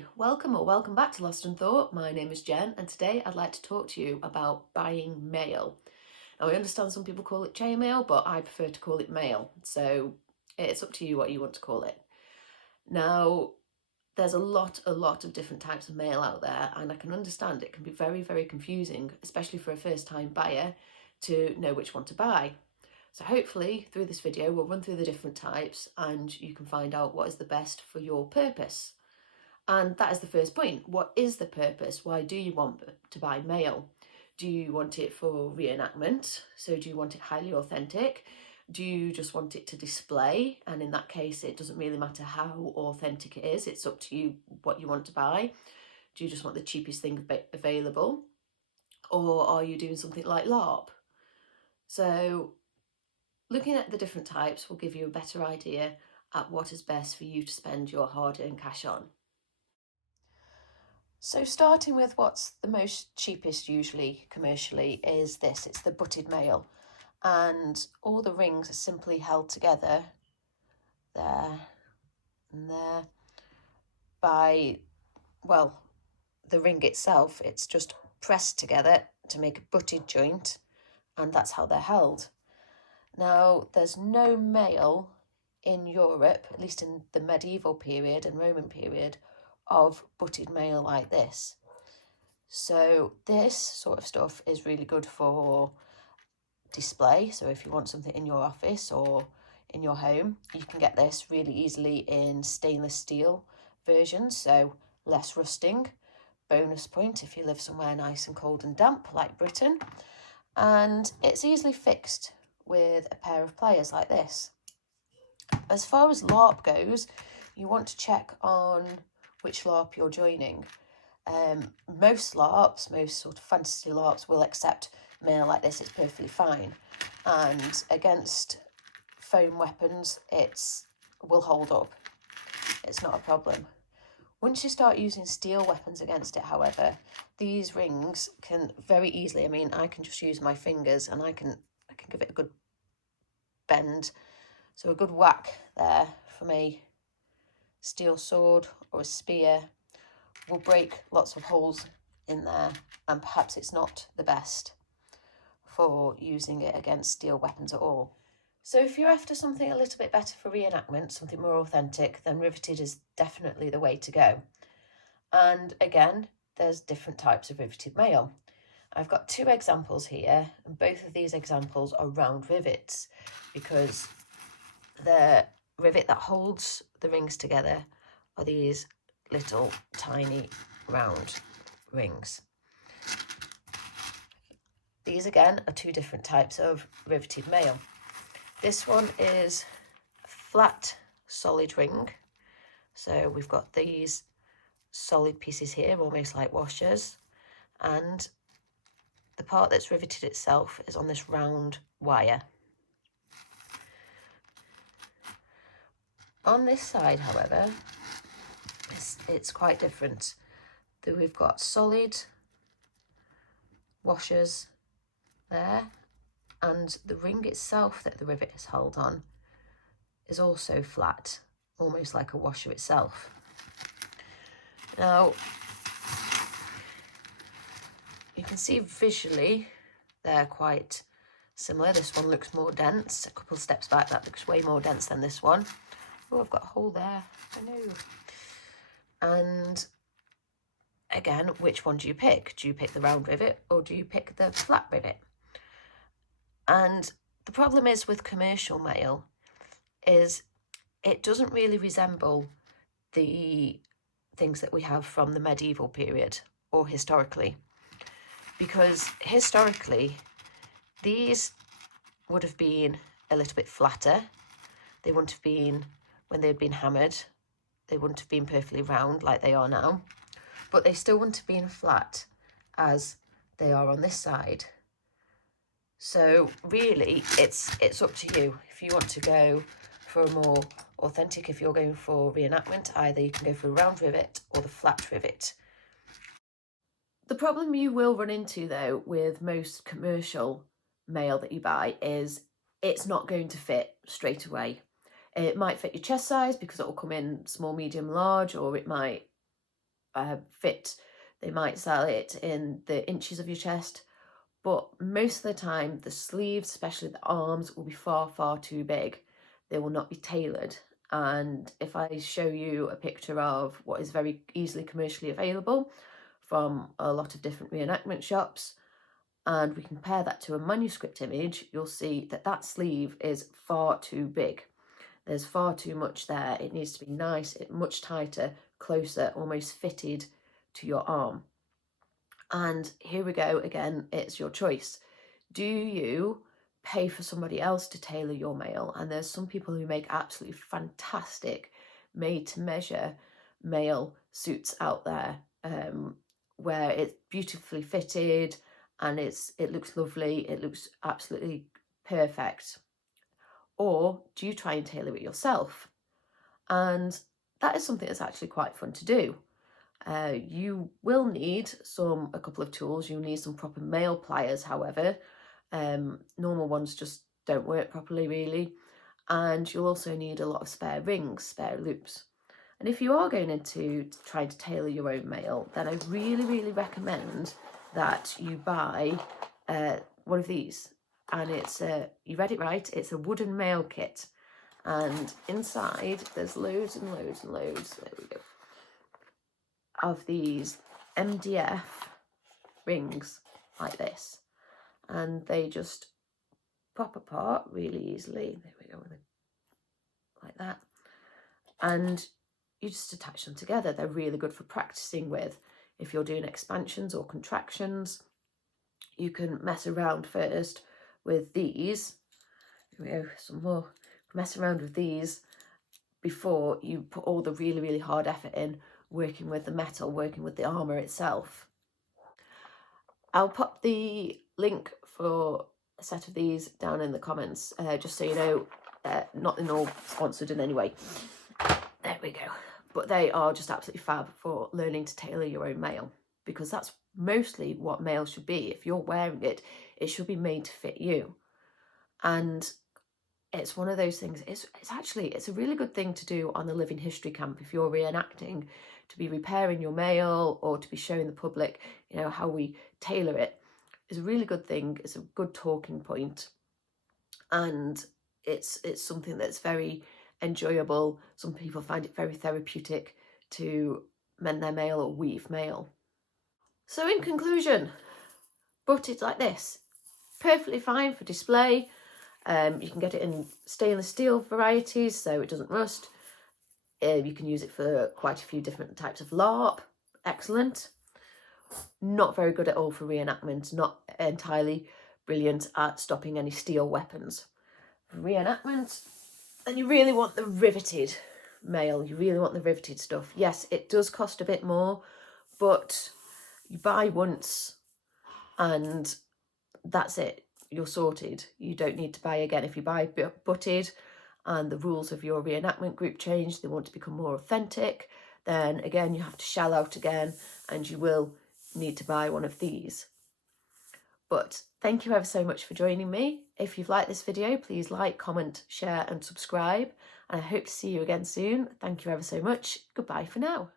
Hi, welcome or welcome back to Lost in Thought. My name is Jen and today I'd like to talk to you about buying mail. Now I understand some people call it chainmail, but I prefer to call it mail, so it's up to you what you want to call it. Now there's a lot of different types of mail out there, and I can understand it can be very confusing, especially for a first time buyer, to know which one to buy. So hopefully through this video we'll run through the different types and you can find out what is the best for your purpose. And that is the first point. What is the purpose? Why do you want to buy mail? Do you want it for reenactment? So do you want it highly authentic? Do you just want it to display? And in that case, it doesn't really matter how authentic it is. It's up to you what you want to buy. Do you just want the cheapest thing available? Or are you doing something like LARP? So looking at the different types will give you a better idea at what is best for you to spend your hard-earned cash on. So starting with what's the most cheapest usually commercially is this. It's the butted mail, and all the rings are simply held together there and there by, well, the ring itself. It's just pressed together to make a butted joint, and that's how they're held. Now there's no mail in Europe, at least in the medieval period and Roman period, of butted mail like this. So this sort of stuff is really good for display. So if you want something in your office or in your home, you can get this really easily in stainless steel versions, so less rusting. Bonus point if you live somewhere nice and cold and damp like Britain. And it's easily fixed with a pair of pliers like this. As far as LARP goes, you want to check on which LARP you're joining. Most LARPs, most sort of fantasy LARPs will accept mail like this. It's perfectly fine. And against foam weapons, it will hold up. It's not a problem. Once you start using steel weapons against it, however, these rings can very easily, I mean, I can just use my fingers and I can give it a good bend. So a good whack there from a steel sword or a spear will break lots of holes in there, and perhaps it's not the best for using it against steel weapons at all. So if you're after something a little bit better for reenactment, something more authentic, then riveted is definitely the way to go. And again, there's different types of riveted mail. I've got two examples here, and both of these examples are round rivets because the rivet that holds the rings together are these little tiny round rings. These again are two different types of riveted mail. This one is a flat solid ring. So we've got these solid pieces here, almost like washers, and the part that's riveted itself is on this round wire. On this side, however, it's quite different. We've got solid washers there, and the ring itself that the rivet is held on is also flat, almost like a washer itself. Now, you can see visually they're quite similar. This one looks more dense. A couple of steps back, that looks way more dense than this one. Oh, I've got a hole there. I know. And again, which one do you pick? Do you pick the round rivet or do you pick the flat rivet? And the problem is with commercial mail is it doesn't really resemble the things that we have from the medieval period or historically, because historically these would have been a little bit flatter. They wouldn't have been, when they'd been hammered, they wouldn't have been perfectly round like they are now, but they still wouldn't have been flat as they are on this side. So really it's up to you. If you want to go for a more authentic, if you're going for reenactment, either you can go for a round rivet or the flat rivet. The problem you will run into though with most commercial mail that you buy is it's not going to fit straight away. It might fit your chest size because it will come in small, medium, large, or it might fit. They might sell it in the inches of your chest, but most of the time the sleeves, especially the arms, will be far, far too big. They will not be tailored. And if I show you a picture of what is very easily commercially available from a lot of different reenactment shops, and we compare that to a manuscript image, you'll see that that sleeve is far too big. There's far too much there. It needs to be nice, much tighter, closer, almost fitted to your arm. And here we go again, it's your choice. Do you pay for somebody else to tailor your mail? And there's some people who make absolutely fantastic made-to-measure mail suits out there, where it's beautifully fitted and it looks lovely, it looks absolutely perfect. Or do you try and tailor it yourself? And that is something that's actually quite fun to do. You will need a couple of tools. You'll need some proper mail pliers, however. Normal ones just don't work properly, really. And you'll also need a lot of spare rings, spare loops. And if you are going into trying to tailor your own mail, then I really, really recommend that you buy one of these. And it's you read it right, it's a wooden mail kit. And inside there's loads and loads and loads, there we go, of these MDF rings like this. And they just pop apart really easily. There we go, like that. And you just attach them together. They're really good for practicing with. If you're doing expansions or contractions, you can mess around first with these. Here we go, some more. Mess around with these before you put all the really, really hard effort in working with the metal, working with the armour itself. I'll pop the link for a set of these down in the comments, just so you know, not in all sponsored in any way. There we go. But they are just absolutely fab for learning to tailor your own mail, because that's mostly what mail should be. If you're wearing it, it should be made to fit you. And it's one of those things, it's a really good thing to do on the Living History Camp if you're reenacting, to be repairing your mail or to be showing the public, you know, how we tailor it. It's a really good thing. It's a good talking point. And it's something that's very enjoyable. Some people find it very therapeutic to mend their mail or weave mail. So in conclusion, butted like this, perfectly fine for display. You can get it in stainless steel varieties so it doesn't rust. You can use it for quite a few different types of LARP. Excellent. Not very good at all for reenactment. Not entirely brilliant at stopping any steel weapons. For reenactment, then you really want the riveted mail. You really want the riveted stuff. Yes, it does cost a bit more, but you buy once and that's it. You're sorted. You don't need to buy again. If you buy butted and the rules of your reenactment group change, they want to become more authentic, then again you have to shell out again and you will need to buy one of these. But thank you ever so much for joining me. If you've liked this video, please like, comment, share and subscribe, and I hope to see you again soon. Thank you ever so much. Goodbye for now.